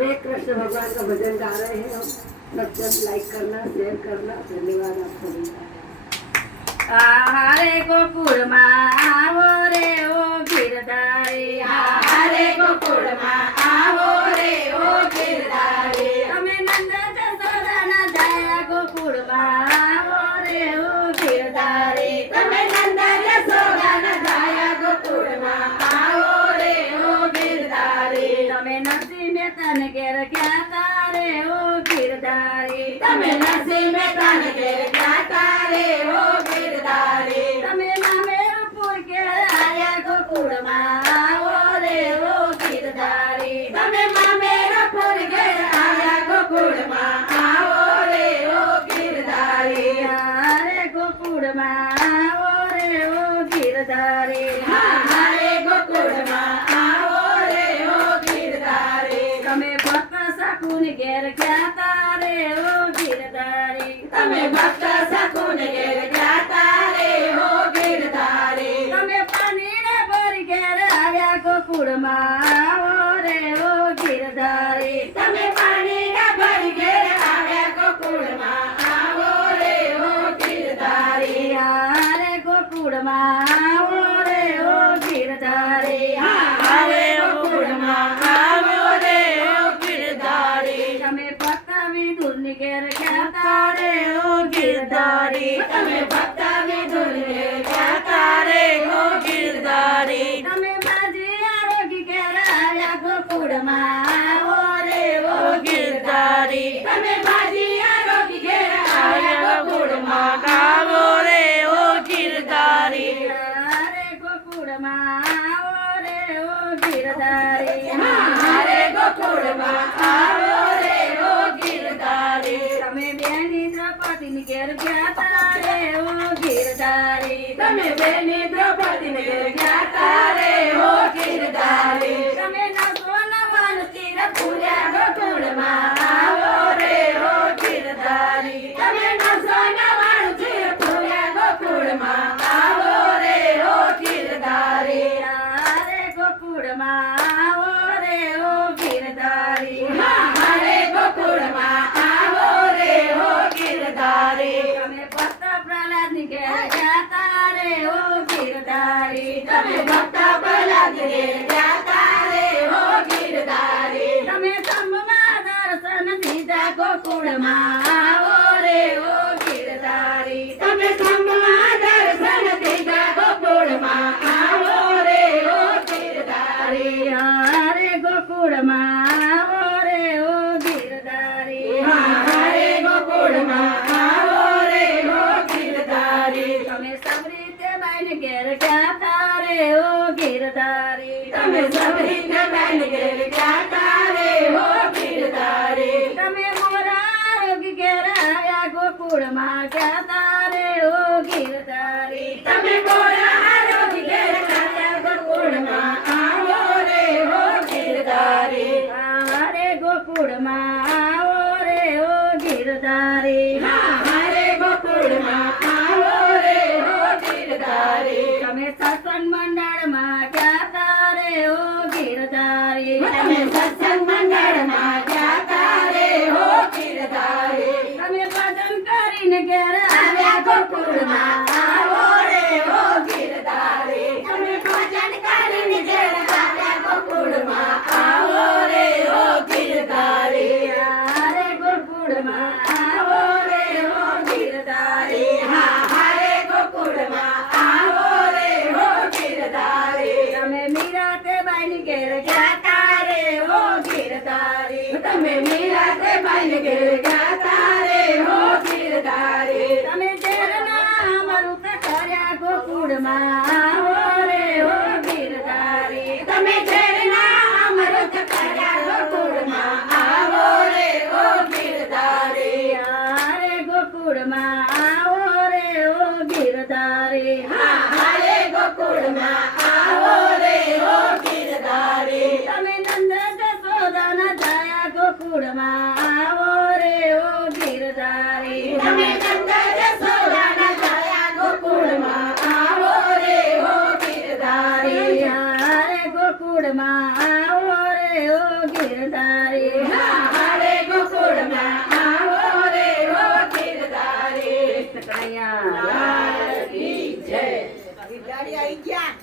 मैं कृष्ण भगवान का भजन गा रहे हैं हम। सब्सक्राइब लाइक करना, शेयर करना। धन्यवाद आप सभी का। हरे गोकुल आवो रे ओ गिरधारी, हरे गोकुल आवो रे ओ गिरधारी। તમે નંદ જશોદાના જાયા ગોકુળ आवो रे ओ गिरधारी, તમે નંદ યશોદાના જાયા ગોકુળમાં આવો રે ઓ गिरधारी। તમે નરસિંહ મહેતાને ઘેર ગયા તા રે ઓ गिरधारी, તમે નરસિંહ મહેતાને ઘેર ગયા તા રે ઓ गिरधारी। તમે મામેરપુર ઘેર આયા ગોકુળમાં આવો રે ઓ गिरधारी, તમે મામેરપુર ઘેર આયા ગોકુળમાં આવો રે ઓ गिरधारी। હરે ગોકુળમાં આવો રે ઓ गिरधारी, હરે ગોકુળમાં આવો રે ઓ गिरधारी। તમે ભક્ત શકુની ઘેર ગયા તા રે ઓ गिरधारी, તમે ભક્ત શકુને ઘેર ગયા તા રે ઓ गिरधारी। તમે પાણીના ભરી ઘેર આવ્યા ગોકુળમાં આવો રે ઓ गिरधारी, તમે પાણીના ભરી ઘેર આવ્યા ગોકુળમાં આવો રે ઓ गिरधारी। હરે ગોકુળમાં આવો રે ઓ गिरधारी, હરે ગોકુળમાં આવો રે ઓ गिरधारी। તમે ભક્ત વિદુરની ઘેર ગયા તા રે ઓ गिरधारी, તમે ભક્ત વિદુરની ઘેર ગયા તા રે ઓ गिरधारी। તમે બાજી આરોગી ઘેર આવ્યા ગોકુળમાં આવો રે ઓ गिरधारी, તમે બાજી આરોગી ઘેર આવ્યા ગોકુળમાં આવો રે ઓ गिरधारी। હરે ગોકુળમાં આવો રે ઓ गिरधारी, હરે ગોકુળમાં આવો રે ઓ गिरधारी। તમે બેની દ્રૌપદીની ઘેર ગયા તા રે ઓ गिरधारी, તમે બેની દ્રૌપદીને ઘેર ગયા તા રે ઓ गिरधारी। તમે નસો નવાણું તીર પૂર્યા ગોકુળમાં આવો રે ઓ गिरधारी। તમે 999 ચીર પૂર્યા ગોકુળમાં આવો રે ઓ गिरधारी। હરે ગોકુળમાં આવો રે ઓ गिरधारी, હરે ગોકુળમાં આવો રે ઓ गिरधारी। તમે ભક્ત પ્રહલાદની ઘેર ગયા તા રે ઓ गिरधारी, તમે ભક્ત પ્રહલાદને ઘેર ગયા તા રે ઓ गिरधारी। તમે સંભમાં દર્શન દીધા ગોકુળમાં આવો રે ઓ गिरधारी, તમે સંભમાં દર્શન દીધા ગોકુળમાં આવો રે ઓ गिरधारी। હરે ગોકુળમાં આવો રે ઓ गिरधारी, હરે ગોકુળમાં આવો રે ઓ गिरधारी। તમે સબરીતે બાઈને ઘેર ગયા તા રે ઓ गिरधारी, તમે સબરીને બેન ઘેર ગયા તા રે ઓ गिरधारी। તમે મોરા આરોગી ઘેર આવ્યા ગોકુળમાં ગયા તા રે ઓ गिरधारी, તમે મોરા આરોગી ઘેર આવ્યા ગોકુળમાં આવો રે ઓ गिरधारी। હરે ગોકુળમાં આવો રે ઓ गिरधारी, હરે ગોકુળમાં આવો રે ઓ गिरधारी। તમે સત્સંગ મંડળમાં ગયા તા રે ઓ गिरधारी, તમે સત્સંગ મંડળમાં ગયા તા રે ઓ गिरधारी। તમે ભજન કરીને ઘેર આવ્યા ગોકુળમાં આવો રે ઓ गिरधारी। તમે ભજન કરીને ઘેર આવ્યા ગોકુળમાં આવો રે ઓ गिरधारी। હરે ગોકુળમાં આવો રે ઓ गिरधारी, હરે ગોકુળમાં આવો રે ઓ गिरधारी। તમે મીરાતે બાઈની ઘેર ગયા તા રે ઓ गिरधारी, તમે મીરાતે બાઈને ઘેર ગયા તા રે ઓ गिरधारी। તમે ઝેરના અમૃત કર્યા ગોકુળમાં આવો રે ઓ गिरधारी, તમે ઝેરના અમૃત કર્યા ગોકુળમાં આવો રે ઓ गिरधारी। હરે ગોકુળમાં આવો રે ઓ गिरधारी, હરે ગોકુળમાં આવો રે ઓ गिरधारी। તમે નંદ જશોદાના જાયા ગોકુળમાં આવો રે ઓ गिरधारी, ગયા